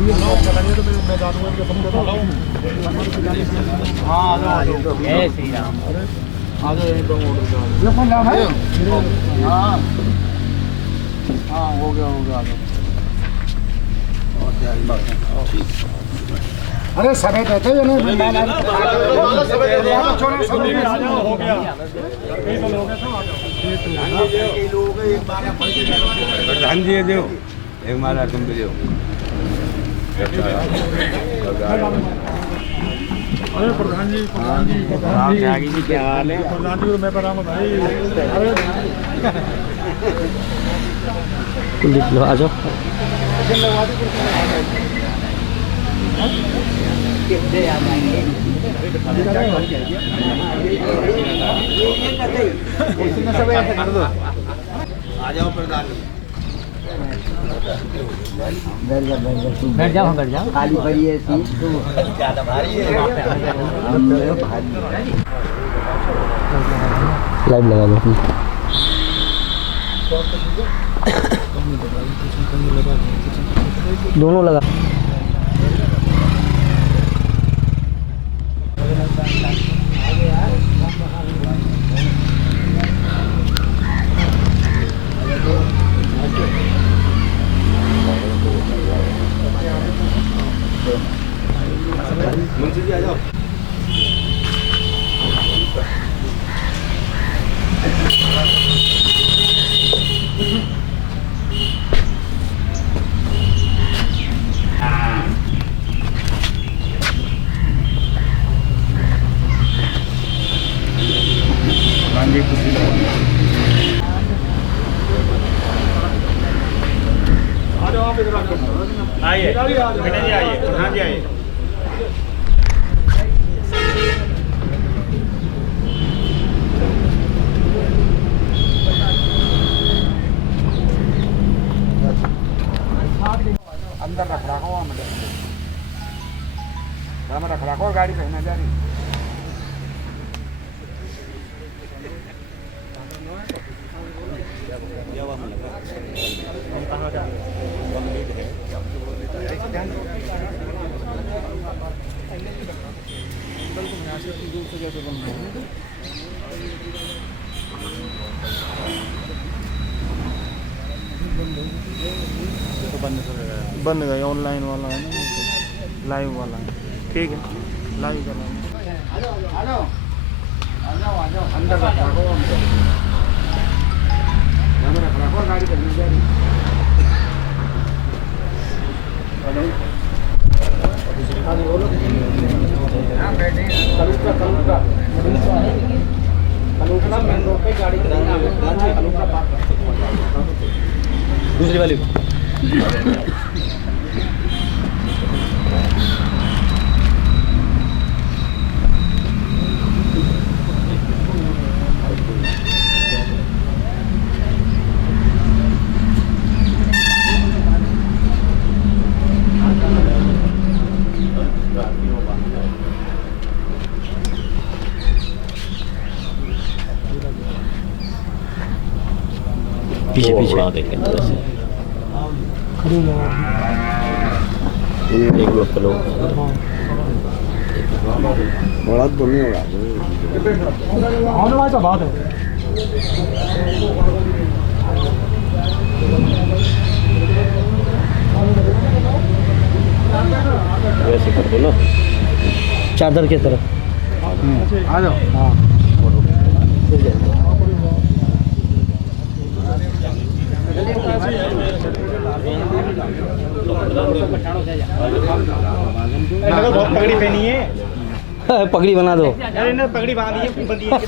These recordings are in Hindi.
श्री राम। हाँ हो गया अरे समय देते हो प्रधान जी दो एक माला तुम भी दो। अरे प्रधान जी क्या हाल है? प्रधान जी मैं बता भाई। कुलदीप लो आ जाओ। आ जाओ प्रधान जी। बैठ जाओ खाली पड़ी है सीट ज्यादा भारी है। लाइव लगा लो। दोनों लगा। मुंशी जी आ जाओ। आइए बेटा जी आइए प्रधान जी आइए। अंदर रख रखो हम रख रखो गाड़ी पहना जा रही। बंद गए ऑनलाइन वाला है ना, लाइव वाला है। ठीक है लाइव वाला अंदर रख रखो गाड़ी करनी जा रही। मेन रोड पे गाड़ी दूसरी वाली पीछे पीछे देखें एक लोग चलो बड़ा तो नहीं होगा। आने वाली तो बात है। वैसे कर दो ना चादर की तरफ। आ जाओ। हाँ बहुत पगड़ी पहनी है। पगड़ी बना दो। अरे ना पगड़ी बांधी है बंदी है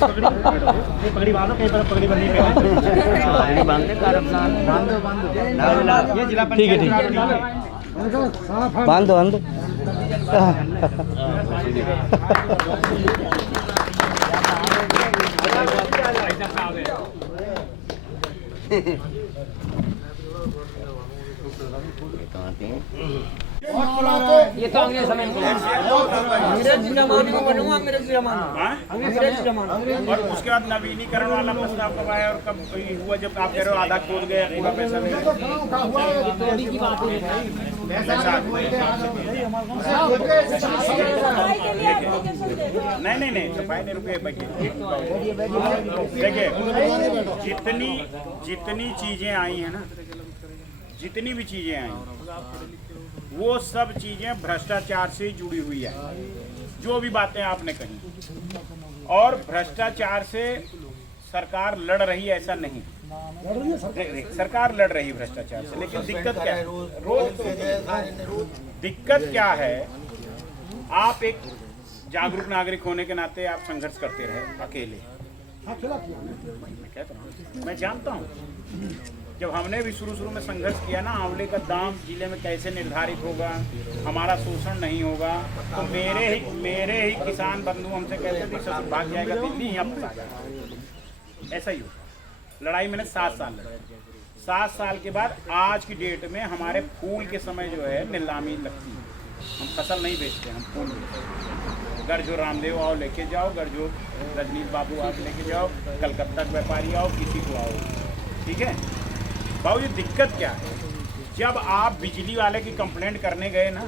पगड़ी बांधो कहीं पर पगड़ी बंदी है। पगड़ी बांधते बांधो ये जिला ठीक है ठीक है बांध दो बांध दो। ये तो अंग्रेज समय में अंग्रेज जमाने में बनूंगा, अंग्रेज जमाना, अंग्रेज जमाना। और उसके बाद नवीनीकरण वाला प्रस्ताव कब आया और कब हुआ, जब आप कह रहे हो आधा खोद गए पूरा पैसा नहीं? नहीं सफाई नहीं रुके। देखिए जितनी चीजें आई हैं ना, जितनी भी चीजें आई वो सब चीजें भ्रष्टाचार से जुड़ी हुई है। जो भी बातें आपने कही, और भ्रष्टाचार से सरकार लड़ रही है ऐसा नहीं, सरकार लड़ रही है भ्रष्टाचार से, लेकिन दिक्कत क्या है? दिक्कत क्या है? आप एक जागरूक नागरिक होने के नाते आप संघर्ष करते रहे अकेले। मैं कहता हूँ, मैं जानता हूँ जब हमने भी शुरू में संघर्ष किया ना, आंवले का दाम जिले में कैसे निर्धारित होगा, हमारा शोषण नहीं होगा, तो मेरे ही किसान बंधु हमसे कहते थे ससुर भाग जाएगा दिल्ली, यहाँ फंसा जाएगा। ऐसा ही होगा। लड़ाई मैंने 7 साल लड़ी। 7 साल के बाद आज की डेट में हमारे फूल के समय जो है नीलामी लगती है। हम फसल नहीं बेचते, हम फूल बेचते हैं। गर्जो रामदेव आओ लेके जाओ, गर्जो रजनीश बाबू आप लेके जाओ, कलकत्ता के व्यापारी आओ, किसी को आओ, ठीक है बाबू जी। दिक्कत क्या है? जब आप बिजली वाले की कंप्लेंट करने गए ना,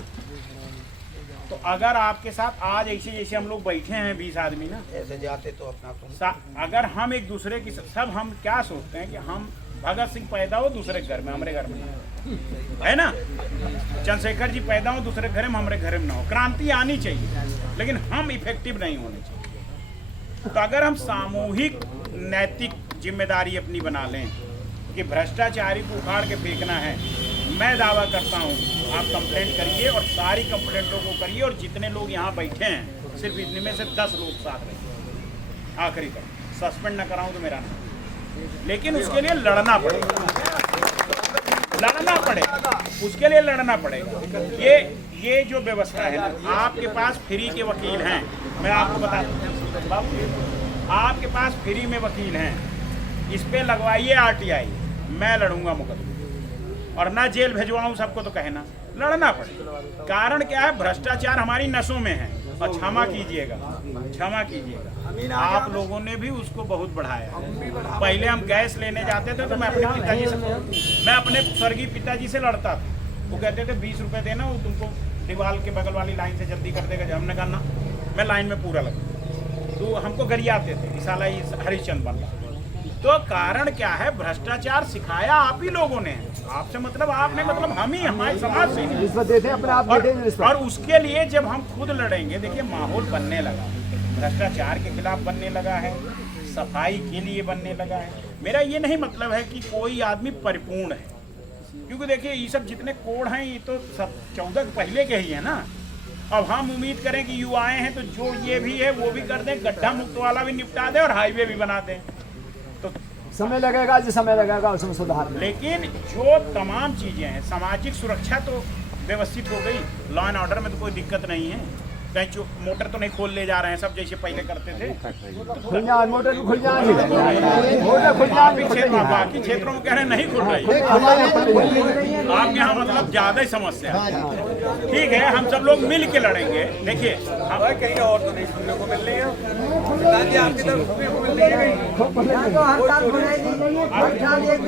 तो अगर आपके साथ आज ऐसे जैसे हम लोग बैठे हैं 20 आदमी ना, ऐसे जाते तो अपना अगर हम एक दूसरे की सब हम क्या सोचते हैं कि हम भगत सिंह पैदा हो दूसरे घर में, हमारे घर में है ना, चंद्रशेखर जी पैदा हो दूसरे घर में, हमारे घर में ना हो। क्रांति आनी चाहिए, लेकिन हम इफेक्टिव नहीं होने चाहिए। तो अगर हम सामूहिक नैतिक जिम्मेदारी अपनी बना लें कि भ्रष्टाचारी को उखाड़ के फेंकना है, मैं दावा करता हूँ आप कंप्लेंट करिए और सारी कंप्लेंटों को करिए, और जितने लोग यहाँ बैठे हैं सिर्फ इनमें से 10 लोग साथ रहेंगे आखिरी तक। सस्पेंड ना कराऊँ तो मेरा नहीं, लेकिन उसके लिए लड़ना पड़ेगा, लड़ना पड़ेगा, उसके लिए लड़ना पड़ेगा। ये जो व्यवस्था है ना, आपके पास फ्री के वकील हैं, मैं आपको बता दूँ बाबू, आपके पास फ्री में वकील हैं, इस पे लगवाइए RTI, मैं लड़ूंगा मुकदमा, और ना जेल भेजवाऊं सबको, तो कहना लड़ना पड़ेगा। कारण क्या है? भ्रष्टाचार हमारी नसों में है, और क्षमा कीजिएगा, क्षमा कीजिएगा, आप लोगों ने भी उसको बहुत बढ़ाया। पहले हम गैस लेने जाते थे तो मैं अपने स्वर्गीय पिताजी से लड़ता था। वो कहते थे 20 रुपए देना, वो तुमको दीवार के बगल वाली लाइन से जल्दी कर देगा। जब हमने कहा ना, मैं लाइन में पूरा लगा, तो हमको गरियाते थे कि साला ये हरिश्चंद्र बन रहा। तो कारण क्या है? भ्रष्टाचार सिखाया आप ही लोगों ने, आपसे मतलब आपने, मतलब हम ही, हमारे समाज से। और उसके लिए जब हम खुद लड़ेंगे, देखिए माहौल बनने लगा, भ्रष्टाचार के खिलाफ बनने लगा है, सफाई के लिए बनने लगा है। मेरा ये नहीं मतलब है कि कोई आदमी परिपूर्ण है, क्योंकि देखिए ये सब जितने कोड हैं ये तो 14 पहले के ही है ना। अब हम उम्मीद करें कि युवाएं हैं तो जो ये भी है वो भी कर दें, गड्ढा मुक्त वाला भी निपटा दें और हाईवे भी बना दें, तो समय लगेगा जो समय लगेगा उसमें सुधार। लेकिन जो तमाम चीजें हैं, सामाजिक सुरक्षा तो व्यवस्थित हो गई, लॉ एंड ऑर्डर में तो कोई दिक्कत नहीं है, कहीं मोटर तो नहीं खोल ले जा रहे हैं सब जैसे पहले करते थे। मोटर खुल जाएंगे, बाकी क्षेत्रों में कह रहे हैं नहीं खुल रही, आपके यहाँ मतलब ज्यादा ही समस्या है। ठीक है, हम सब लोग मिल के लड़ेंगे। देखिए हम कहीं और तो नहीं सुनने को मिल रही है,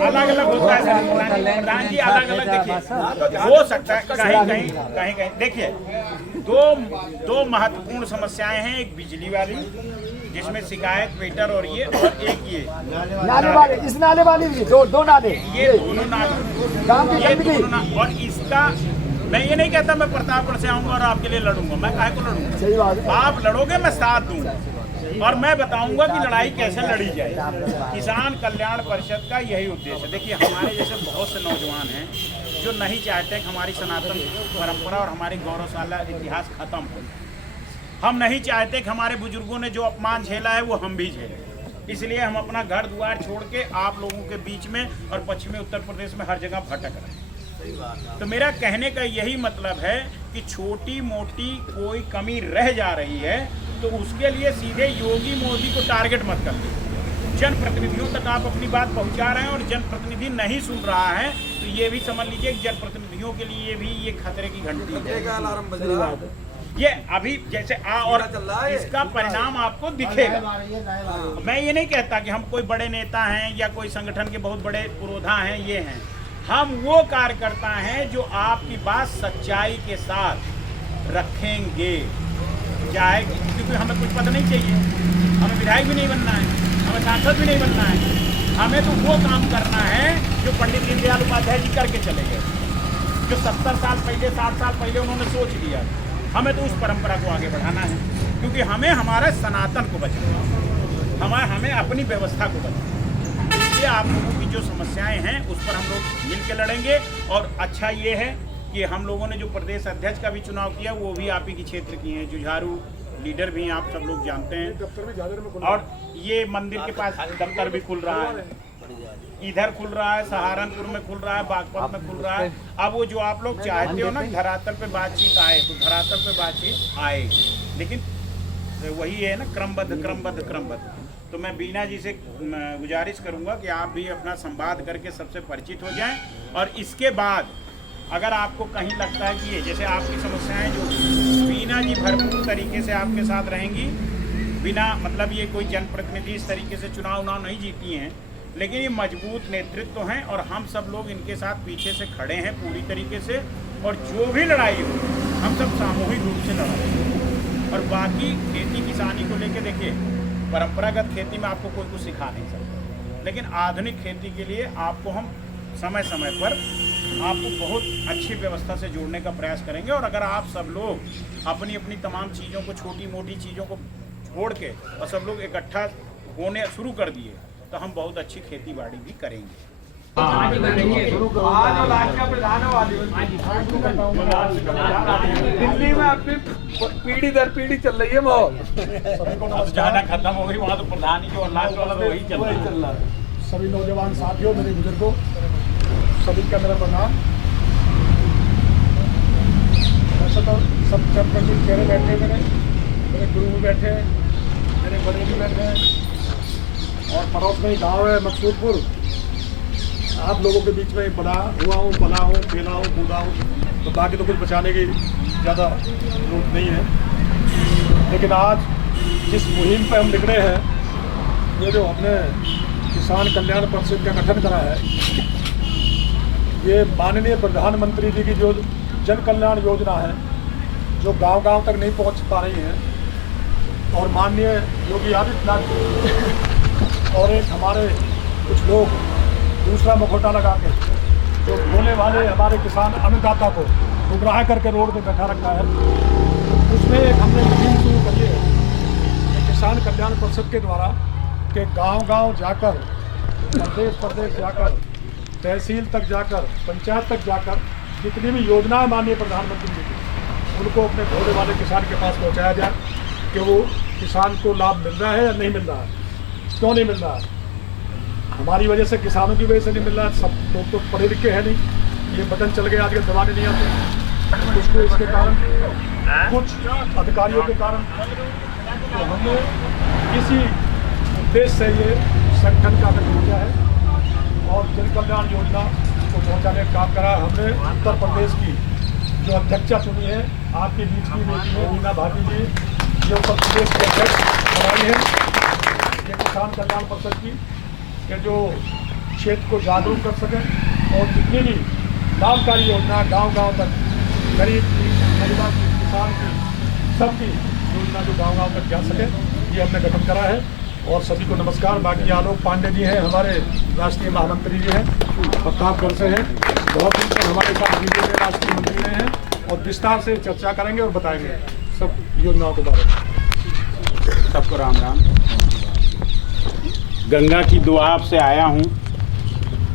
अलग अलग होता है प्रधान जी, अलग अलग। देखिए हो सकता है कहीं देखिए दो महत्वपूर्ण समस्याएं हैं, एक बिजली वाली जिसमें शिकायत मीटर और ये, और एक ये नाले वाले, इस नाले वाली भी दो नाले, ये दोनों नाले। और इसका मैं ये नहीं कहता मैं प्रतापगढ़ से आऊंगा और आपके लिए लड़ूंगा, मैं काहे को लड़ूंगा? सही बात है। आप लड़ोगे मैं साथ दूंगा, और मैं बताऊंगा कि लड़ाई कैसे लड़ी जाए। किसान कल्याण परिषद का यही उद्देश्य है। देखिए हमारे जैसे बहुत से नौजवान हैं जो नहीं चाहते कि हमारी सनातन परंपरा और हमारी गौरवशाला इतिहास खत्म हो। हम नहीं चाहते कि हमारे बुजुर्गों ने जो अपमान झेला है वो हम भी झेलें। इसलिए हम अपना घर द्वार छोड़ के आप लोगों के बीच में और पश्चिमी उत्तर प्रदेश में हर जगह भटक रहे हैं। तो मेरा कहने का यही मतलब है कि छोटी मोटी कोई कमी रह जा रही है तो उसके लिए सीधे योगी मोदी को टारगेट मत कर दीजिए। जनप्रतिनिधियों तक आप अपनी बात पहुंचा रहे हैं और जनप्रतिनिधि नहीं सुन रहा है, तो ये भी समझ लीजिए कि जनप्रतिनिधियों के लिए भी ये खतरे की घंटी है। अलार्म बज रहा है। ये अभी जैसे और इसका परिणाम आपको दिखेगा। मैं ये नहीं कहता कि हम कोई बड़े नेता हैं या कोई संगठन के बहुत बड़े पुरोधा हैं, ये हैं। हम वो कार्यकर्ता हैं जो आपकी बात सच्चाई के साथ रखेंगे, चाहे क्योंकि हमें कुछ पता नहीं चाहिए, हमें विधायक भी नहीं बनना है, हमें सांसद भी नहीं बनना है, हमें तो वो काम करना है जो पंडित दीनदयाल उपाध्याय जी करके चले गए, जो 70 साल पहले 60 साल पहले उन्होंने सोच लिया। हमें तो उस परंपरा को आगे बढ़ाना है, क्योंकि हमें हमारे सनातन को बचाना है, हमें अपनी व्यवस्था को बचाना है। इसलिए आप लोगों की जो समस्याएं हैं उस पर हम लोग मिल के लड़ेंगे। और अच्छा ये है कि हम लोगों ने जो प्रदेश अध्यक्ष का भी चुनाव किया वो भी आप ही की क्षेत्र की हैं, जुझारू लीडर भी हैं, आप सब लोग जानते हैं। और ये मंदिर के पास दफ्तर भी खुल रहा है, इधर खुल रहा है, सहारनपुर में खुल रहा है, बागपत में खुल रहा है। अब वो जो आप लोग चाहते हो ना धरातल पे बातचीत आए, तो धरातल पे बातचीत आएगी, लेकिन वही है ना क्रमबद्ध। तो मैं बीना जी से गुजारिश करूंगा कि आप भी अपना संवाद करके सबसे परिचित हो जाएं। और इसके बाद अगर आपको कहीं लगता है कि ये जैसे आपकी समस्याएं जो बीना जी भरपूर तरीके से आपके साथ रहेंगी, बिना मतलब ये कोई जनप्रतिनिधि इस तरीके से चुनाव नहीं जीती हैं, लेकिन ये मजबूत नेतृत्व हैं और हम सब लोग इनके साथ पीछे से खड़े हैं पूरी तरीके से। और जो भी लड़ाई हो हम सब सामूहिक रूप से लड़ाएंगे। और बाकी खेती किसानी को लेके देखिए, परंपरागत खेती में आपको कोई कुछ सिखा नहीं सकता, लेकिन आधुनिक खेती के लिए आपको हम समय समय पर आपको बहुत अच्छी व्यवस्था से जोड़ने का प्रयास करेंगे। और अगर आप सब लोग अपनी अपनी तमाम चीज़ों को, छोटी मोटी चीज़ों को छोड़ के और सब लोग इकट्ठा होने शुरू कर दिए तो हम बहुत अच्छी खेती बाड़ी भी करेंगे। दिल्ली में आपकी पीढ़ी दर पीढ़ी चल रही है माहौल, जहाँ खत्म हो गई वहाँ तो प्रधानी जो लास्ट वाला तो वही चल रहा है। सभी नौजवान साथियों, मेरे बुजुर्गों, सभी का मेरा प्रणाम। वैसे तो सब जनप्रतिनिधि चेहरे बैठे, मेरे गुरु भी बैठे, मेरे बड़े भी बैठे और पड़ोस में ही गाँव है मकसूदपुर। आप लोगों के बीच में बड़ा हुआ हूँ, बना हूँ, खेला हूँ, कूदा हूँ, तो बाकी तो कुछ बचाने की ज़्यादा जरूरत नहीं है। लेकिन आज जिस मुहिम पर हम निकले हैं, ये जो हमने किसान कल्याण परिषद का गठन करा है, ये माननीय प्रधानमंत्री जी की जो जन कल्याण योजना है, जो गांव-गांव तक नहीं पहुंच पा रही है, और माननीय योगी आदित्यनाथ जी और एक हमारे कुछ लोग दूसरा मुखौटा लगा के जो भोले वाले हमारे किसान अन्नदाता को गुमराह करके रोड पे बैठा रखा है, उसमें एक हमने मुहिम शुरू करी है कि किसान कल्याण परिषद के द्वारा कि गांव-गांव जाकर, प्रदेश जाकर, तहसील तक जाकर, पंचायत तक जाकर जितनी भी योजनाएं माननीय प्रधानमंत्री जी की, उनको अपने भोले वाले किसान के पास पहुंचाया जाए कि वो किसान को लाभ मिल रहा है या नहीं मिल रहा है, क्यों नहीं मिल रहा है। हमारी वजह से, किसानों की वजह से नहीं मिल रहा है। सब लोग तो पढ़े लिखे हैं नहीं, ये बटन चल गए आजकल दबाने नहीं आते, कुछ को इसके कारण, कुछ अधिकारियों के कारण। तो हमने किसी उद्देश्य से ये संगठन का गठन किया है और जन कल्याण योजना को पहुँचाने का काम करा। हमने उत्तर प्रदेश की जो अध्यक्षा चुनी है, आपके बीच की बेटी है मीना भाभी जी, ये उत्तर प्रदेश के अध्यक्ष बनाई है ये किसान कल्याण परिषद की, कि जो क्षेत्र को जागरूक कर सकें और जितनी भी लाभकारी योजना गांव-गांव तक, गरीब की, परिवार की, किसान की, सबकी योजना जो गांव-गांव तक जा सके, ये हमने गठन करा है। और सभी को नमस्कार। बाकी आलोक पांडे जी हैं, हमारे राष्ट्रीय महामंत्री जी हैं, प्रतापगढ़ से हैं, बहुत दिन से हमारे साथ बीजेपी के राष्ट्रीय मंत्री रहे हैं और विस्तार से चर्चा करेंगे और बताएंगे सब योजनाओं के बारे में। सबको राम राम। गंगा की दुआब से आया हूँ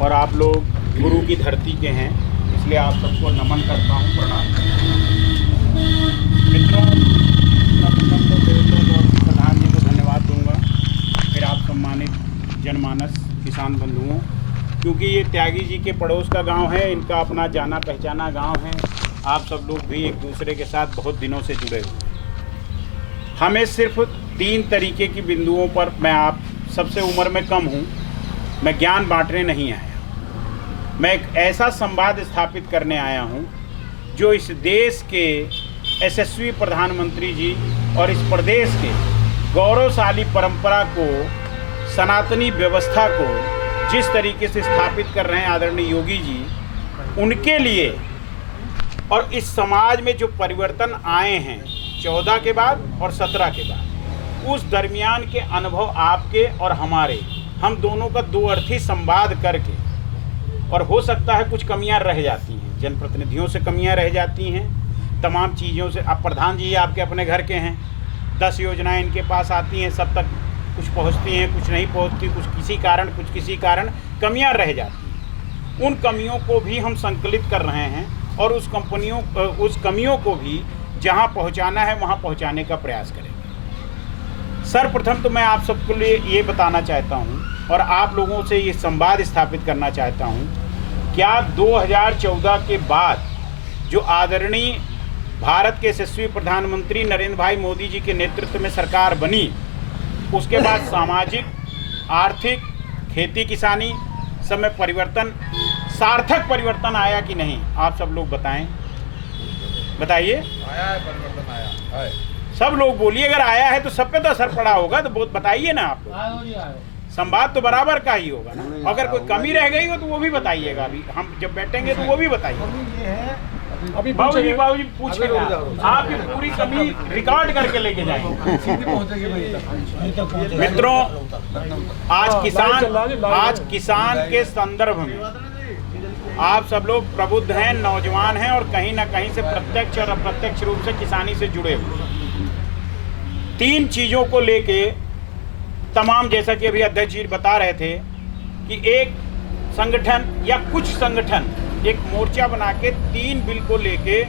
और आप लोग गुरु की धरती के हैं, इसलिए आप सबको नमन करता हूँ, प्रणाम। मित्रों, प्रधान जी को धन्यवाद दूंगा, फिर आप सम्मानित जनमानस किसान बंधुओं, क्योंकि ये त्यागी जी के पड़ोस का गांव है, इनका अपना जाना पहचाना गांव है। आप सब लोग भी एक दूसरे के साथ बहुत दिनों से जुड़े हुए। हमें सिर्फ 3 तरीके की बिंदुओं पर, मैं आप सबसे उम्र में कम हूँ, मैं ज्ञान बांटने नहीं आया, मैं एक ऐसा संवाद स्थापित करने आया हूं जो इस देश के यशस्वी प्रधानमंत्री जी और इस प्रदेश के गौरवशाली परंपरा को, सनातनी व्यवस्था को जिस तरीके से स्थापित कर रहे हैं आदरणीय योगी जी, उनके लिए और इस समाज में जो परिवर्तन आए हैं 14 के बाद और 17 के बाद, उस दरमियान के अनुभव आपके और हमारे, हम दोनों का दो अर्थी संवाद करके, और हो सकता है कुछ कमियां रह जाती हैं, जनप्रतिनिधियों से कमियां रह जाती हैं, तमाम चीज़ों से। अब प्रधान जी आपके अपने घर के हैं, 10 योजनाएं इनके पास आती हैं, सब तक कुछ पहुंचती हैं, कुछ नहीं पहुंचती, कुछ किसी कारण कमियां रह जाती हैं। उन कमियों को भी हम संकलित कर रहे हैं और उस कमियों को भी जहां पहुंचाना है वहां पहुंचाने का प्रयास करेंगे। सर्वप्रथम तो मैं आप सबके लिए ये बताना चाहता हूं और आप लोगों से ये संवाद स्थापित करना चाहता हूं, क्या 2014 के बाद जो आदरणीय भारत के यशस्वी प्रधानमंत्री नरेंद्र भाई मोदी जी के नेतृत्व में सरकार बनी, उसके बाद सामाजिक, आर्थिक, खेती किसानी सब में परिवर्तन, सार्थक परिवर्तन आया कि नहीं? आप सब लोग बताएं, बताइए। आया है परिवर्तन, आया है। सब लोग बोलिए, अगर आया है तो सब पे तो असर पड़ा होगा, तो बहुत बताइए ना आप लोग। संवाद तो बराबर का ही होगा ना। अगर कोई कमी रह गई हो तो वो भी बताइएगा, अभी हम जब बैठेंगे तो वो भी बताइए। अभी बाबूजी पूछेगा, आपकी पूरी कमी रिकॉर्ड करके लेके जाएंगे। मित्रों, आज किसान के संदर्भ में आप सब लोग प्रबुद्ध हैं, नौजवान हैं और कहीं ना कहीं से प्रत्यक्ष और अप्रत्यक्ष रूप से किसानी से जुड़े हुए। 3 चीजों को लेके तमाम, जैसा कि अभी अध्यक्ष जी बता रहे थे कि एक संगठन या कुछ संगठन एक मोर्चा बना के 3 बिल को लेके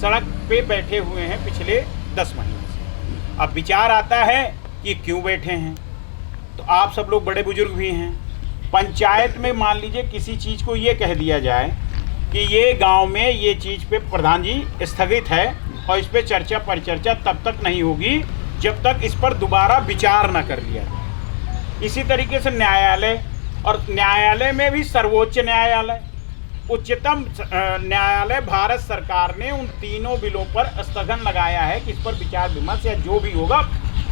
सड़क पे बैठे हुए हैं पिछले 10 महीने से। अब विचार आता है कि क्यों बैठे हैं, तो आप सब लोग बड़े बुजुर्ग भी हैं। पंचायत में मान लीजिए किसी चीज़ को ये कह दिया जाए कि ये गांव में ये चीज़ पे प्रधान जी स्थगित है और इस पे चर्चा परिचर्चा तब तक नहीं होगी जब तक इस पर दोबारा विचार न कर लिया जाए। इसी तरीके से न्यायालय, और न्यायालय में भी सर्वोच्च न्यायालय, उच्चतम न्यायालय, भारत सरकार ने उन तीनों बिलों पर स्थगन लगाया है कि इस पर विचार विमर्श या जो भी होगा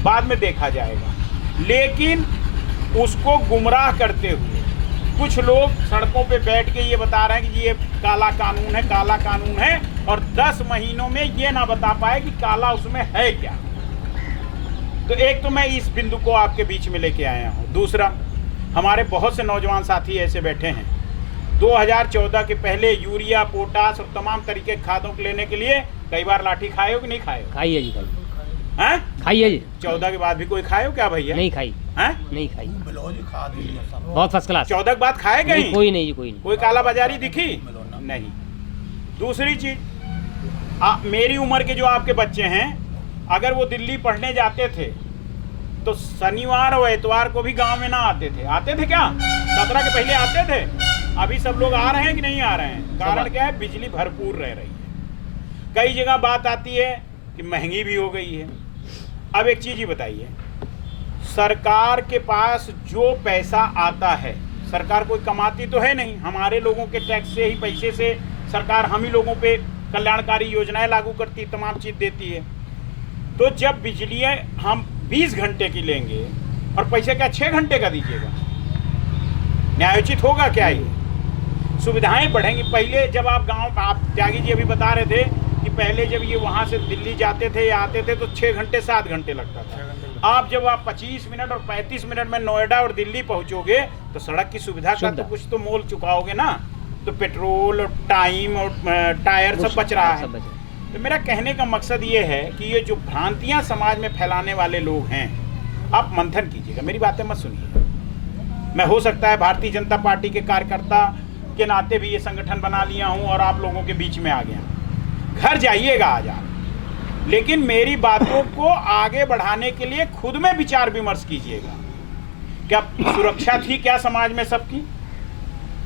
बाद में देखा जाएगा। लेकिन उसको गुमराह करते हुए कुछ लोग सड़कों पे बैठ के ये बता रहे हैं कि ये काला कानून है, काला कानून है, और 10 महीनों में ये ना बता पाए कि काला उसमें है क्या। तो एक तो मैं इस बिंदु को आपके बीच में लेके आया हूँ। दूसरा, हमारे बहुत से नौजवान साथी ऐसे बैठे हैं, 2014 के पहले यूरिया, पोटास और तमाम तरीके खादों को लेने के लिए कई बार लाठी खाए हो कि नहीं खाए हो? खाई है जी, हैं? खाई है जी। 14 के बाद भी कोई खाए हो क्या भैया? नहीं खाई, हैं? नहीं खाई, बहुत फर्स्ट क्लास। 14 के बाद खाए कहीं? कोई नहीं जी, कोई नहीं। कोई काला बाजारी दिखी? नहीं। दूसरी चीज, मेरी उम्र के जो आपके बच्चे हैं, अगर वो दिल्ली पढ़ने जाते थे तो शनिवार और एतवार को भी गांव में ना आते थे। आते थे क्या? 17 के पहले आते थे। अभी सब लोग आ रहे हैं कि नहीं आ रहे हैं? कारण क्या है? बिजली भरपूर रह रही है। कई जगह बात आती है कि महंगी भी हो गई है। अब एक चीज ही बताइए, सरकार के पास जो पैसा आता है, सरकार कोई कमाती तो है नहीं, हमारे लोगों के टैक्स से ही, पैसे से सरकार हम ही लोगों पे कल्याणकारी योजनाएं लागू करती, तमाम चीज देती है। तो जब बिजली हम 20 घंटे की लेंगे और पैसे क्या 6 घंटे का दीजिएगा, न्यायोचित होगा क्या? ये सुविधाएं बढ़ेंगी। पहले जब आप गांव, आप त्यागी जी अभी बता रहे थे कि पहले जब ये वहां से दिल्ली जाते थे या आते थे तो 6 घंटे 7 घंटे लगता था। आप जब आप 25 मिनट और 35 मिनट में नोएडा और दिल्ली पहुंचोगे तो सड़क की सुविधा का तो कुछ तो मोल चुकाओगे ना, तो पेट्रोल और टाइम और टायर सब बच रहा है। तो मेरा कहने का मकसद ये है कि ये जो भ्रांतियां समाज में फैलाने वाले लोग हैं, आप मंथन कीजिएगा, मेरी बातें मत सुनिए। मैं हो सकता है भारतीय जनता पार्टी के कार्यकर्ता के नाते भी ये संगठन बना लिया हूं और आप लोगों के बीच में आ गया, घर जाइएगा आज आप, लेकिन मेरी बातों को आगे बढ़ाने के लिए खुद में विचार विमर्श कीजिएगा। क्या सुरक्षा थी क्या समाज में सबकी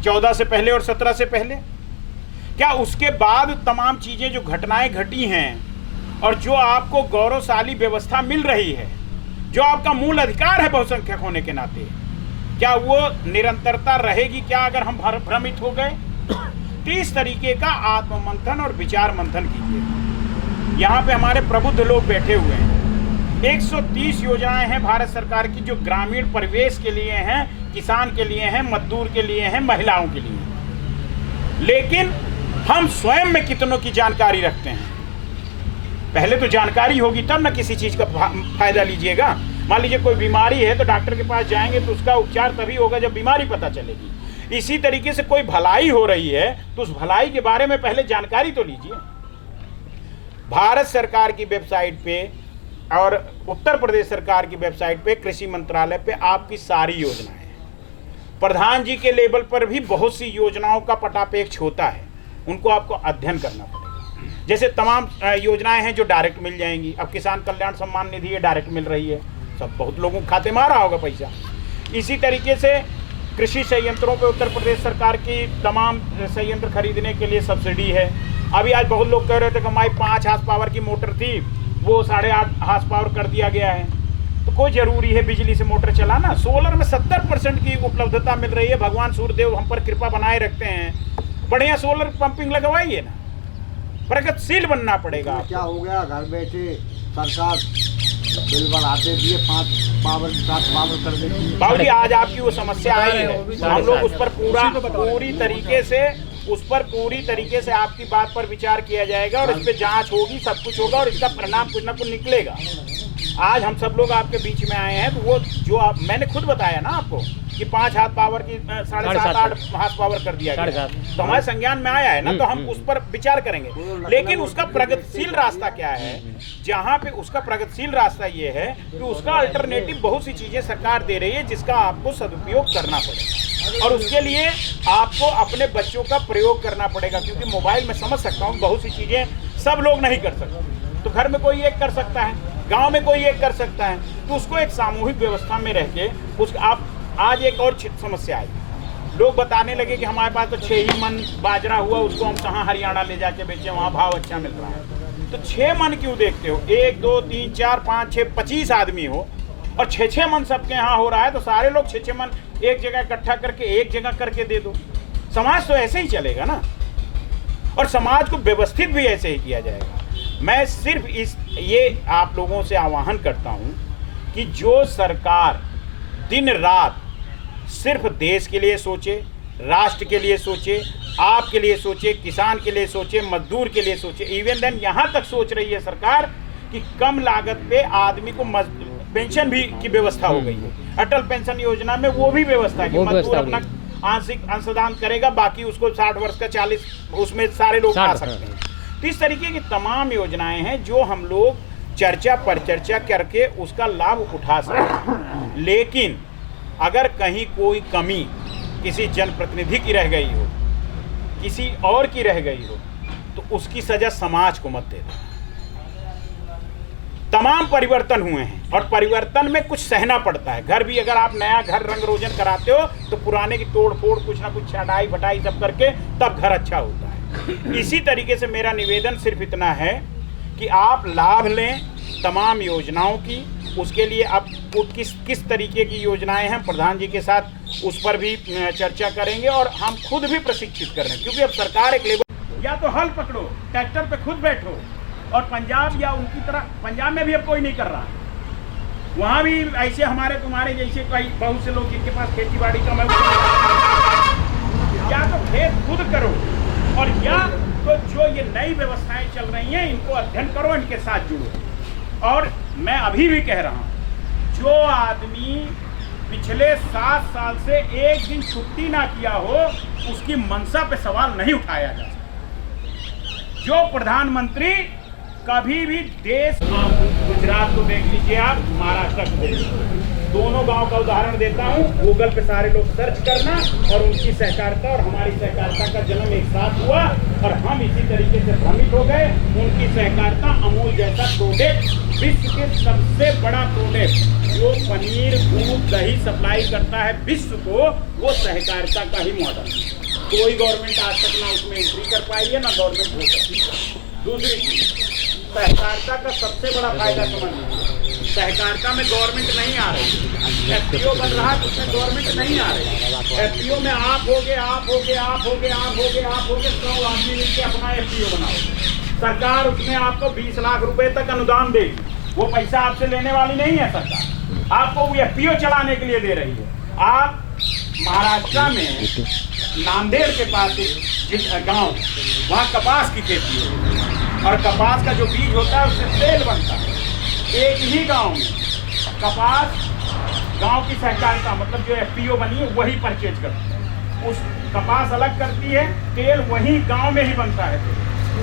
14 से पहले और 17 से पहले? क्या उसके बाद तमाम चीजें जो घटनाएं घटी हैं और जो आपको गौरवशाली व्यवस्था मिल रही है, जो आपका मूल अधिकार है बहुसंख्यक होने के नाते, क्या वो निरंतरता रहेगी क्या अगर हम भ्रमित हो गए? 130 तरीके का आत्म मंथन और विचार मंथन कीजिए। यहाँ पे हमारे प्रबुद्ध लोग बैठे हुए हैं। 130 योजनाएं हैं भारत सरकार की जो ग्रामीण परिवेश के लिए हैं, किसान के लिए हैं, मजदूर के लिए हैं, महिलाओं के लिए। लेकिन हम स्वयं में कितनों की जानकारी रखते हैं? पहले तो जानकारी होगी तब ना किसी चीज का फायदा लीजिएगा। मान लीजिए कोई बीमारी है तो डॉक्टर के पास जाएंगे तो उसका उपचार तभी होगा जब बीमारी पता चलेगी। इसी तरीके से कोई भलाई हो रही है तो उस भलाई के बारे में पहले जानकारी तो लीजिए। भारत सरकार की वेबसाइट पे और उत्तर प्रदेश सरकार की वेबसाइट पे, कृषि मंत्रालय पे आपकी सारी योजनाएं हैं। प्रधान जी के लेवल पर भी बहुत सी योजनाओं का पटापेक्ष होता है, उनको आपको अध्ययन करना पड़ेगा। जैसे तमाम योजनाएं हैं जो डायरेक्ट मिल जाएंगी। अब किसान कल्याण सम्मान निधि ये डायरेक्ट मिल रही है, सब बहुत लोगों के खाते में आ रहा होगा पैसा। इसी तरीके से कृषि संयंत्रों पे उत्तर प्रदेश सरकार की तमाम संयंत्र खरीदने के लिए सब्सिडी है। अभी आज बहुत लोग कह रहे थे कि हमारी 5 हार्स पावर की मोटर थी वो 8.5 हार्स पावर कर दिया गया है। तो कोई जरूरी है बिजली से मोटर चलाना? सोलर में 70% की उपलब्धता मिल रही है। भगवान सूर्यदेव हम पर कृपा बनाए रखते हैं, बढ़िया सोलर पंपिंग लगवाइए ना। प्रगतिशील बनना पड़ेगा। क्या हो गया, घर बैठे सरकार बिल बनाते दिए 5 पावर 7 पावर कर देती। बाबूजी आज आपकी वो समस्या आई है, हम लोग उस पर पूरी तरीके से आपकी बात पर विचार किया जाएगा और इस पे जांच होगी, सब कुछ होगा और इसका परिणाम कुछ ना कुछ निकलेगा। आज हम सब लोग आपके बीच में आए हैं तो वो जो आप मैंने खुद बताया ना आपको कि 5 हाथ पावर की 7.5-8 हाथ पावर कर दिया गया, तो हमारे संज्ञान में आया है ना, तो हम उस पर विचार करेंगे। लेकिन उसका प्रगतिशील रास्ता क्या है? जहाँ पे उसका प्रगतिशील रास्ता ये है कि उसका अल्टरनेटिव बहुत सी चीजें सरकार दे रही है जिसका आपको सदुपयोग करना पड़ेगा और उसके लिए आपको अपने बच्चों का प्रयोग करना पड़ेगा। क्योंकि मोबाइल में समझ सकता हूँ बहुत सी चीजें सब लोग नहीं कर सकते, तो घर में कोई एक कर सकता है, गांव में कोई एक कर सकता है, तो उसको एक सामूहिक व्यवस्था में रह के आप आज एक और समस्या आई, लोग बताने लगे कि हमारे पास तो 6 ही मन बाजरा हुआ, उसको हम कहाँ हरियाणा ले जाके बेचें, वहाँ भाव अच्छा मिल रहा है। तो 6 मन क्यों देखते हो? 1 2 3 4 5 6 25 आदमी हो और 6 मन सबके यहाँ हो रहा है, तो सारे लोग 6 मन एक जगह इकट्ठा करके एक जगह करके दे दो। समाज तो ऐसे ही चलेगा ना, और समाज को व्यवस्थित भी ऐसे ही किया जाएगा। मैं सिर्फ ये आप लोगों से आह्वान करता हूं कि जो सरकार दिन रात सिर्फ देश के लिए सोचे, राष्ट्र के लिए सोचे, आपके लिए सोचे, किसान के लिए सोचे, मजदूर के लिए सोचे, इवन देन यहाँ तक सोच रही है सरकार कि कम लागत पे आदमी को पेंशन भी की व्यवस्था हो गई है। अटल पेंशन योजना में वो भी व्यवस्था है कि मजदूर अपना आंशिक अंशदान करेगा, बाकी उसको 60 वर्ष का 40 उसमें सारे लोग आ सकते हैं। तो इस तरीके की तमाम योजनाएं हैं जो हम लोग चर्चा पर चर्चा करके उसका लाभ उठा सकते हैं। लेकिन अगर कहीं कोई कमी किसी जनप्रतिनिधि की रह गई हो, किसी और की रह गई हो, तो उसकी सजा समाज को मत दे दो। तमाम परिवर्तन हुए हैं और परिवर्तन में कुछ सहना पड़ता है। घर भी अगर आप नया घर रंग रोजन कराते हो तो पुराने की तोड़ फोड़ कुछ ना कुछ छटाई भटाई सब करके तब घर अच्छा होता है। इसी तरीके से मेरा निवेदन सिर्फ इतना है कि आप लाभ लें तमाम योजनाओं की। उसके लिए अब किस तरीके की योजनाएं हैं प्रधान जी के साथ उस पर भी चर्चा करेंगे और हम खुद भी प्रशिक्षित कर रहे हैं। क्योंकि अब सरकार एक लेवल या तो हल पकड़ो, ट्रैक्टर पे खुद बैठो, और पंजाब या उनकी तरह पंजाब में भी अब कोई नहीं कर रहा, वहाँ भी ऐसे हमारे तुम्हारे जैसे कई बहुत से लोग जिनके पास खेती बाड़ी का या तो खेत खुद करो और या तो जो ये नई व्यवस्थाएं चल रही हैं इनको अध्ययन करो, इनके साथ जुड़ो। और मैं अभी भी कह रहा हूँ जो आदमी पिछले 7 साल से एक दिन छुट्टी ना किया हो उसकी मंशा पे सवाल नहीं उठाया जा सकता। जो प्रधानमंत्री कभी भी देश, गुजरात को देख लीजिए आप, महाराष्ट्र को देख लीजिए, दोनों गांव का उदाहरण देता हूं, गूगल पे सारे लोग सर्च करना, और उनकी सहकारिता और हमारी सहकारिता का जन्म एक साथ हुआ और हम इसी तरीके से भ्रमित हो गए। उनकी सहकारिता अमूल जैसा प्रोडक्ट, विश्व के सबसे बड़ा प्रोडक्ट जो पनीर दूध दही सप्लाई करता है विश्व को, वो सहकारिता का ही मॉडल। कोई गवर्नमेंट आज तक ना उसमें एंट्री कर पाई है ना गवर्नमेंट हो सकती है। दूसरी चीज, सहकारिता का सबसे बड़ा फायदा समझ लीजिए, सहकारिता में गवर्नमेंट नहीं आ रही, एफपीओ बन रहा है उसमें गवर्नमेंट नहीं आ रही। एफपीओ में आप होगे 100 आदमी मिलकर अपना एफपीओ बनाओ, सरकार उसमें आपको 20 लाख रुपए तक अनुदान देगी। वो पैसा आपसे लेने वाली नहीं है सरकार, आपको वो एफपीओ चलाने के लिए दे रही है। आप महाराष्ट्र में नांदेड़ के पास एक गांव, वहाँ कपास की खेती है और कपास का जो बीज होता है उससे तेल बनता है। एक ही गांव में कपास, गांव की सहकारिता मतलब जो एफपीओ बनी है वही परचेज करती है, उस कपास अलग करती है, तेल वही गांव में ही बनता है,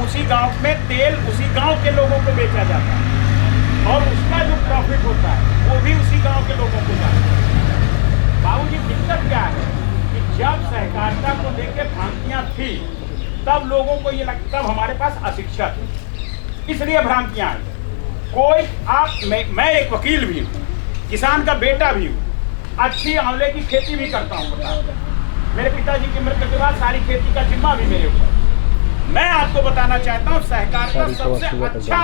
उसी गांव में तेल उसी गांव के लोगों को बेचा जाता है और उसका जो प्रॉफिट होता है वो भी उसी गांव के लोगों को जाता है। बाबूजी दिक्कत क्या है कि जब सहकारिता को लेकर भ्रांतियां थी तब लोगों को ये लगता, तब हमारे पास अशिक्षा थी इसलिए भ्रांतियां आई। कोई आप मैं एक वकील भी हूँ, किसान का बेटा भी हूँ, अच्छी आंवले की खेती भी करता हूँ, बता मेरे पिताजी की मृत्यु के बाद सारी खेती का जिम्मा भी मेरे ऊपर। मैं आपको बताना चाहता हूँ सहकारिता सबसे अच्छा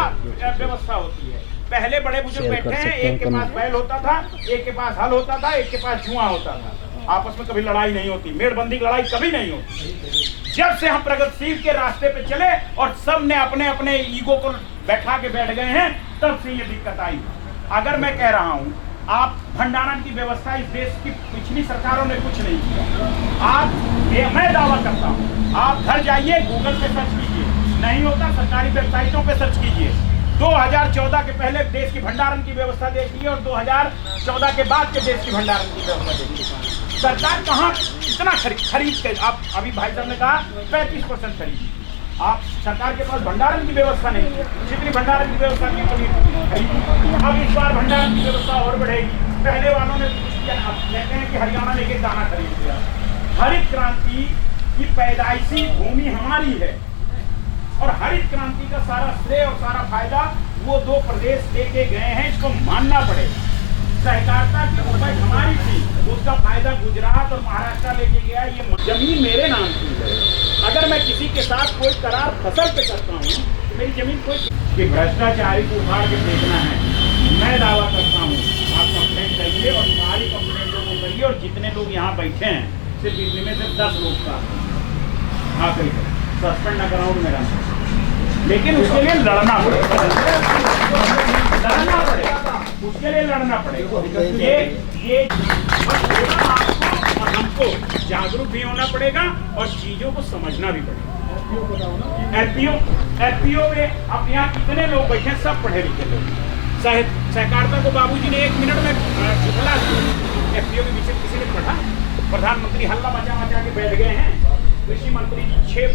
व्यवस्था होती है। पहले बड़े बुजुर्ग बैठे हैं, एक के पास बैल होता था, एक के पास हल होता था, एक के पास जुआ होता था, आपस में कभी लड़ाई नहीं होती, मेड़बंदी की लड़ाई कभी नहीं होती। जब से हम प्रगतिशील के रास्ते पे चले और सब ने अपने अपने ईगो को बैठा के बैठ गए हैं, तब से ये दिक्कत आई। अगर मैं कह रहा हूँ आप भंडारण की व्यवस्था इस देश की पिछली सरकारों ने कुछ नहीं किया। आप मैं दावा करता हूँ, आप घर जाइए गूगल पे सर्च कीजिए, नहीं होता सरकारी वेबसाइटों पे सर्च कीजिए। 2014 के पहले देश की भंडारण की व्यवस्था देखिए और 2014 के बाद के देश की भंडारण की व्यवस्था देखिए। सरकार कहाँ इतना खरीद के, आप अभी भाई साहब ने कहा 35% खरीदी, आप सरकार के पास भंडारण की व्यवस्था नहीं है, जितनी भंडारण की व्यवस्था नहीं खरीदी। अब इस बार भंडारण की व्यवस्था और बढ़ेगी। पहले वालों ने कहते हैं कि हरियाणा ने एक दाना खरीद लिया। हरित क्रांति की पैदाइशी भूमि हमारी है और हरित क्रांति का सारा श्रेय और सारा फायदा वो 2 प्रदेश लेके गए हैं, इसको मानना पड़ेगा। सहकारिता की उपज हमारी थी, उसका फायदा गुजरात और महाराष्ट्र लेके गया। ये जमीन मेरे नाम की है, अगर मैं किसी के साथ कोई करार फसल पे करता हूँ तो मेरी जमीन कोई भ्रष्टाचारी को उखाड़ के देखना है। मैं दावा करता हूँ आप कंप्लेंट करिए और सारी कंप्लेंटों को करिए और जितने लोग यहाँ बैठे हैं सिर्फ इनमें से 10 लोग का आखिरी सस्पेंड न कराऊँ मेरा, लेकिन उसके लिए लड़ना पड़ेगा, उसके लिए लड़ना पड़ेगा। ये और हमको जागरूक भी होना पड़ेगा और चीजों को समझना भी पड़ेगा। एफपीओ में अब यहाँ कितने लोग बैठे हैं, सब पढ़े लिखे लोग। सहकारिता को बाबूजी ने 1 मिनट में झुकला दिया। एफपीओ के विषय किसी ने पढ़ा? प्रधानमंत्री हल्ला मचा के बैठ गए हैं, कृषि मंत्री जी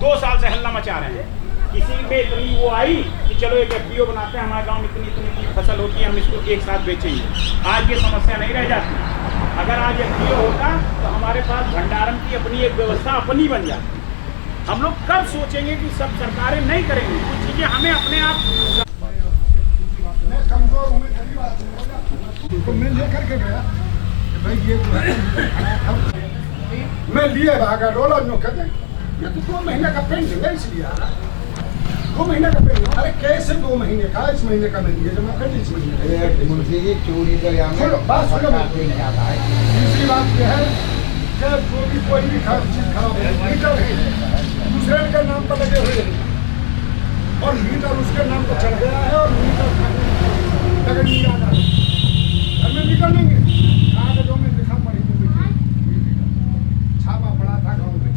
2 साल से हल्ला मचा रहे हैं। किसी में इतनी वो आई कि चलो एक एफपीओ बनाते हैं, हमारे गांव में इतनी की फसल होती है, हम इसको एक साथ बेचेंगे। आज ये समस्या नहीं रह जाती। अगर आज एफपीओ होता तो हमारे पास भंडारण की अपनी एक व्यवस्था अपनी बन जाती। हम लोग कब सोचेंगे कि सब सरकारें नहीं करेंगी, कुछ चीजें हमें अपने आप। तो मैं लेकर के गया भाई ये मैं लिए भागा रोला नो कहते ये तो 2 महीने का पेंडिंग है, इसलिए 2 महीने का पेंडिंग। अरे कैसे 2 महीने का, इस महीने का नहीं है, जमा कर दी इस महीने। मुंशी जी चोरी तो यहाँ बात सुनो, दूसरी बात यह है कि जो भी कोई भी चीज खराब है, मीटर दूसरे के नाम पर लगे हुए हैं और मीटर उसके नाम पर चढ़ गया है और मीटर लगन नहीं आ रहा, घर में निकलेंगे कागजों में लिखा पड़ी छापा पड़ा था गाँव में।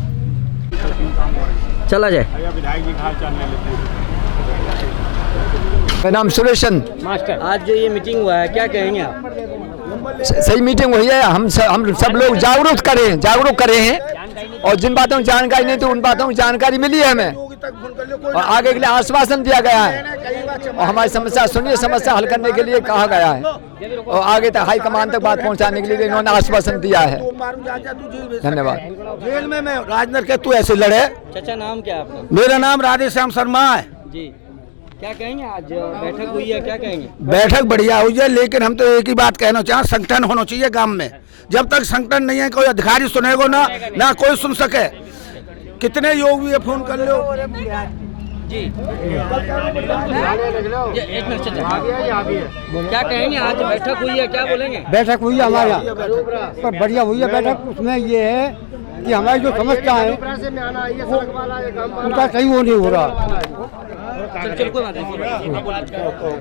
चला जाए। विधायक जी हाल चाल ले लेते हैं। मेरा नाम सुरेशन। आज जो ये मीटिंग हुआ है क्या कहेंगे आप? सही मीटिंग हुई है। हम सब लोग जागरूक करे हैं और जिन बातों की जानकारी नहीं तो उन बातों की जानकारी मिली है हमें और आगे के लिए आश्वासन दिया गया है और हमारी समस्या सुनिए, समस्या हल करने के लिए कहा गया है और आगे तक हाई कमान तक बात पहुंचाने के लिए इन्होंने आश्वासन दिया है। धन्यवाद। जेल में मैं राजनगर के तू ऐसे लड़े। चाचा नाम क्या है आपका? मेरा नाम राधेश्याम शर्मा है जी। क्या कहेंगे, आज बैठक हुई है, क्या कहेंगे? बैठक बढ़िया हुई है, लेकिन हम तो एक ही बात कहना चाहें, संगठन होना चाहिए गांव में। जब तक संगठन नहीं है कोई अधिकारी सुनेगा ना कोई सुन सके। कितने योग भी फोन कर लो, जी एक मिनट से क्या कहेंगे, आज बैठक हुई है, क्या बोलेंगे? बैठक हुई है हमारे यहाँ पर, बढ़िया हुई है बैठक। उसमें ये है कि हमारी जो समस्या है उनका सही वो नहीं हो रहा। चल कोई बात नहीं,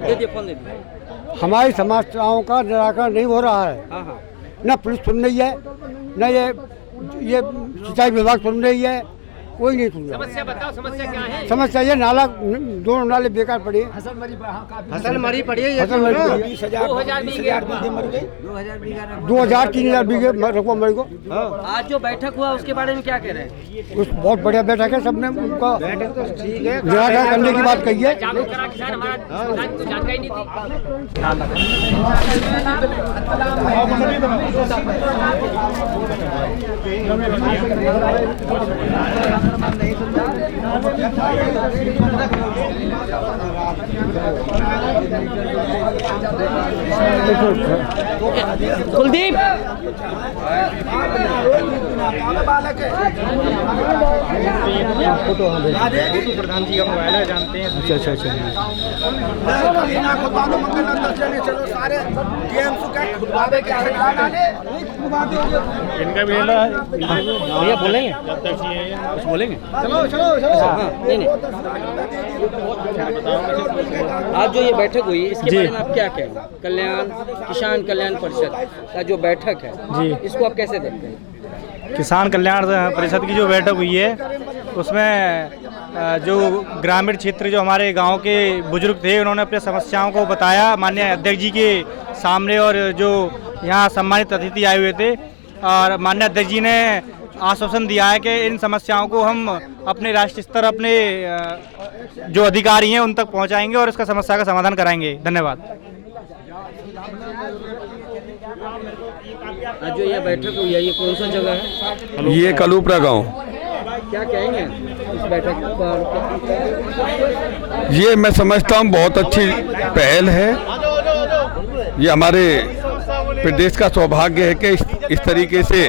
दे दिए, फोन दे दिए। हमारी समस्याओं का निराकरण नहीं हो रहा है। हाँ हाँ, न पुलिस सुन रही है, न ये सिंचाई विभाग सुन रही है, कोई नहीं सुन रहा। समस्या बताओ, समस्या क्या है? समस्या ये नाला, दोनों नाले बेकार पड़े हैं। फसल मरी पड़ी है, फसल मरी पड़ी है। 2000 बीघे मर गई, 2000-3000 बीघे रकबा मर गई। आज जो बैठक हुआ उसके बारे में क्या कह रहे हैं? उस बहुत बढ़िया बैठक है, सबने उनका निराकरण करने की बात कही है। जागरूक करा किसान, हमारा तो जानकारी नहीं कुलदीप, प्रधान जी का मोबाइल है, जानते हैं। अच्छा। इनका भी भैया बोलेंगे, कुछ बोलेंगे? नहीं। आज जो ये बैठक हुई इसके बारे में आप क्या कहेंगे? किसान कल्याण परिषद का जो बैठक है जी, इसको आप कैसे देखते हैं? किसान कल्याण परिषद की जो बैठक हुई है उसमें जो ग्रामीण क्षेत्र, जो हमारे गांव के बुजुर्ग थे, उन्होंने अपनी समस्याओं को बताया माननीय अध्यक्ष जी के सामने। और जो यहाँ सम्मानित अतिथि आए हुए थे, और माननीय अध्यक्ष जी ने आश्वासन दिया है कि इन समस्याओं को हम अपने राष्ट्रीय स्तर, अपने जो अधिकारी हैं उन तक पहुंचाएंगे और इसका समस्या का समाधान कराएंगे। धन्यवाद। आज जो यह बैठक हुई है, ये कौन सा जगह है? ये कलूपरा गांव। क्या कहेंगे इस बैठक पर? ये मैं समझता हूँ बहुत अच्छी पहल है। ये हमारे प्रदेश का सौभाग्य है कि इस तरीके से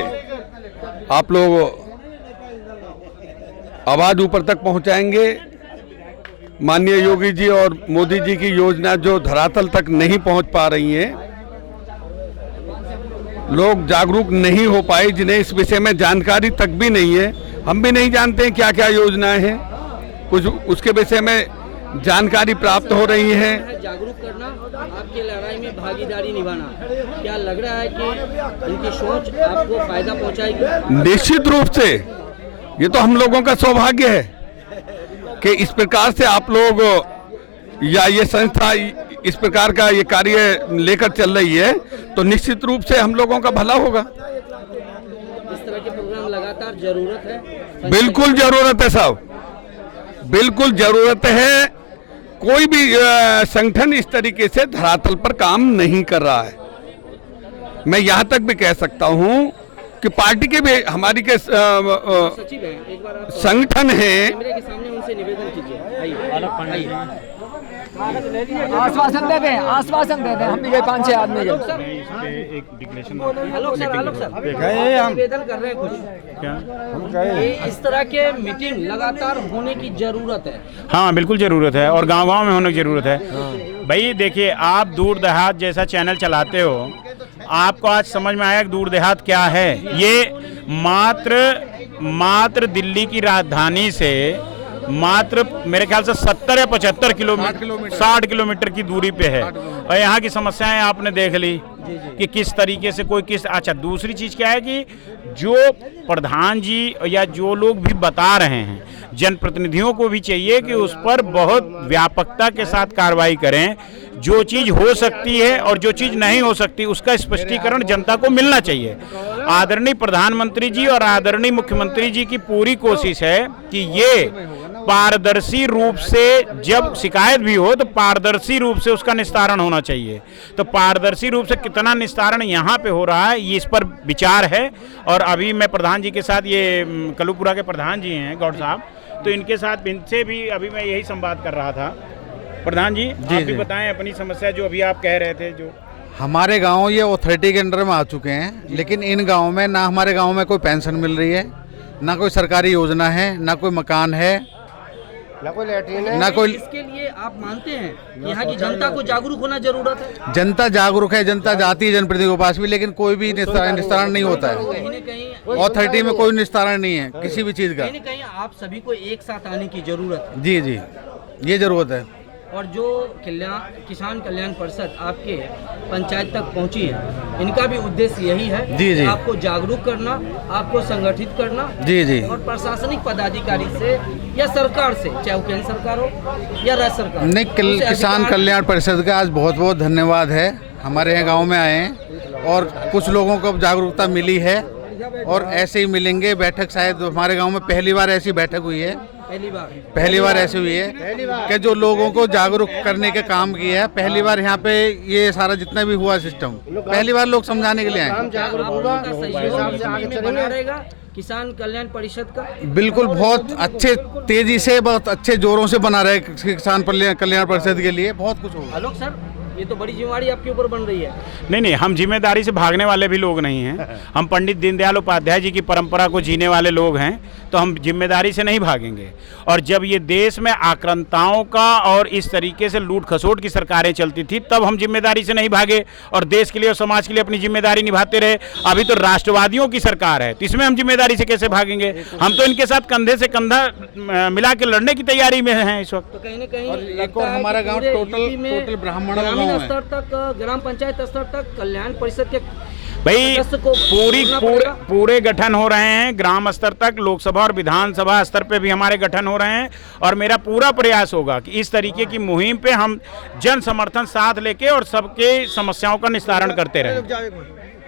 आप लोग आवाज़ ऊपर तक पहुंचाएंगे। माननीय योगी जी और मोदी जी की योजना जो धरातल तक नहीं पहुंच पा रही हैं, लोग जागरूक नहीं हो पाए, जिन्हें इस विषय में जानकारी तक भी नहीं है। हम भी नहीं जानते हैं क्या क्या योजनाएं हैं, कुछ उसके विषय में जानकारी प्राप्त हो रही है। जागरूक करना, आपकी लड़ाई में भागीदारी निभाना, क्या लग रहा है कि इनकी सोच आपको फायदा पहुंचाएगी? निश्चित रूप से ये तो हम लोगों का सौभाग्य है कि इस प्रकार से आप लोग या ये संस्था इस प्रकार का ये कार्य लेकर चल रही है, तो निश्चित रूप से हम लोगों का भला होगा। इस तरह के प्रोग्राम लगातार जरूरत है। बिल्कुल जरूरत है साहब, बिल्कुल जरूरत है। कोई भी संगठन इस तरीके से धरातल पर काम नहीं कर रहा है। मैं यहाँ तक भी कह सकता हूँ कि पार्टी के भी हमारी के सचिव हैं, एक बार आप संगठन है, कैमरे के सामने उनसे निवेदन कीजिए। आइए। आश्वासन दे दें, हम भी गए 5-6 आदमी गए। आलोक सर, निवेदन कर रहे हैं कुछ क्या? इस तरह के मीटिंग लगातार होने की जरूरत है। हाँ बिल्कुल ज़रूरत है, और गांव-गांव में होने की ज़रूरत है। भाई देखिए, आप दूर देहात जैसा चैनल चलाते हो, आपको आज समझ में आया कि दूर देहात क्या है। ये मात्र दिल्ली की राजधानी से मात्र मेरे ख्याल से 70 या 75 किलोमीटर 60 किलोमीटर की दूरी पे है। और यहाँ की समस्याएं आपने देख ली कि किस तरीके से कोई किस। अच्छा, दूसरी चीज़ क्या है कि जो प्रधान जी या जो लोग भी बता रहे हैं, जनप्रतिनिधियों को भी चाहिए कि उस पर बहुत व्यापकता के साथ कार्रवाई करें। जो चीज़ हो सकती है और जो चीज़ नहीं हो सकती उसका स्पष्टीकरण जनता को मिलना चाहिए। आदरणीय प्रधानमंत्री जी और आदरणीय मुख्यमंत्री जी की पूरी कोशिश है कि ये पारदर्शी रूप से, जब शिकायत भी हो तो पारदर्शी रूप से उसका निस्तारण होना चाहिए। तो पारदर्शी रूप से कितना निस्तारण यहाँ पे हो रहा है, ये इस पर विचार है। और अभी मैं प्रधान जी के साथ, ये कलूपुरा के प्रधान जी हैं गौड़ साहब, तो इनसे भी अभी मैं यही संवाद कर रहा था। प्रधान जी, आप भी बताएं अपनी समस्या जो अभी आप कह रहे थे। जो हमारे गांव ये अथॉरिटी के अंडर में आ चुके हैं, लेकिन इन गांव में ना हमारे गांव में कोई पेंशन मिल रही है, ना कोई सरकारी योजना है, ना कोई मकान है, ना कोई लैट्रिन है ना कोई। इसके लिए आप मानते हैं कि यहाँ की जनता को जागरूक होना जरूरत है? जनता जागरूक है, जनता जाती है जनप्रतिनिधियों के पास भी, लेकिन कोई भी निस्तारण नहीं होता है। कहीं न कहीं अथॉरिटी में कोई निस्तारण नहीं है किसी भी चीज़ का। कहीं न कहीं आप सभी को एक साथ आने की जरूरत है। जी जी, ये जरूरत है। और जो किसान कल्याण परिषद आपके पंचायत तक पहुंची है, इनका भी उद्देश्य यही है जी जी, आपको जागरूक करना, आपको संगठित करना जी जी, और प्रशासनिक पदाधिकारी से या सरकार से, चाहे वो केंद्र सरकार हो या राज्य सरकार, नहीं उनसे किसान अधिकार- कल्याण परिषद का आज बहुत बहुत धन्यवाद है। हमारे यहाँ गांव में आए हैं और कुछ लोगों को जागरूकता मिली है और ऐसे ही मिलेंगे। बैठक शायद हमारे गांव में पहली बार ऐसी बैठक हुई है, पहली बार ऐसी हुई है कि जो लोगों को जागरूक करने के काम किया है। पहली बार यहाँ पे ये सारा जितना भी हुआ सिस्टम पहली बार लोग समझाने के लिए आए। रहेगा किसान कल्याण परिषद का बिल्कुल बहुत अच्छे तेजी से, बहुत अच्छे जोरों से बना रहे किसान कल्याण परिषद के लिए बहुत कुछ होगा। आलोक सर, ये तो बड़ी जिम्मेवारी आपके ऊपर बन रही है। नहीं, हम जिम्मेदारी से भागने वाले भी लोग नहीं हैं। हम पंडित दीनदयाल उपाध्याय जी की परंपरा को जीने वाले लोग हैं, तो हम जिम्मेदारी से नहीं भागेंगे। और जब ये देश में आक्रांताओं का और इस तरीके से लूट खसोट की सरकारें चलती थी, तब हम जिम्मेदारी से नहीं भागे और देश के लिए और समाज के लिए अपनी जिम्मेदारी निभाते रहे। अभी तो राष्ट्रवादियों की सरकार है, तो इसमें हम जिम्मेदारी से कैसे भागेंगे? हम तो इनके साथ कंधे से कंधा मिला के लड़ने की तैयारी में हैं इस वक्त। तो कहीं न कहीं और एक लगता और है कि हमारा गांव पूरे टोटल यूपी में ब्राह्मणों का ग्रामीण गांव है। स्तर तक, ग्राम पंचायत स्तर तक कल्याण परिषद के भाई सदस्य को जोड़ना पड़ेगा। पूरे गठन हो रहे हैं, ग्राम स्तर तक, लोकसभा और विधानसभा स्तर पे भी हमारे गठन हो रहे हैं। और मेरा पूरा प्रयास होगा कि इस तरीके की मुहिम पे हम जन समर्थन साथ लेके और सबके समस्याओं का निस्तारण करते रहें।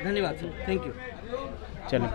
धन्यवाद सर, थैंक यू। चलो।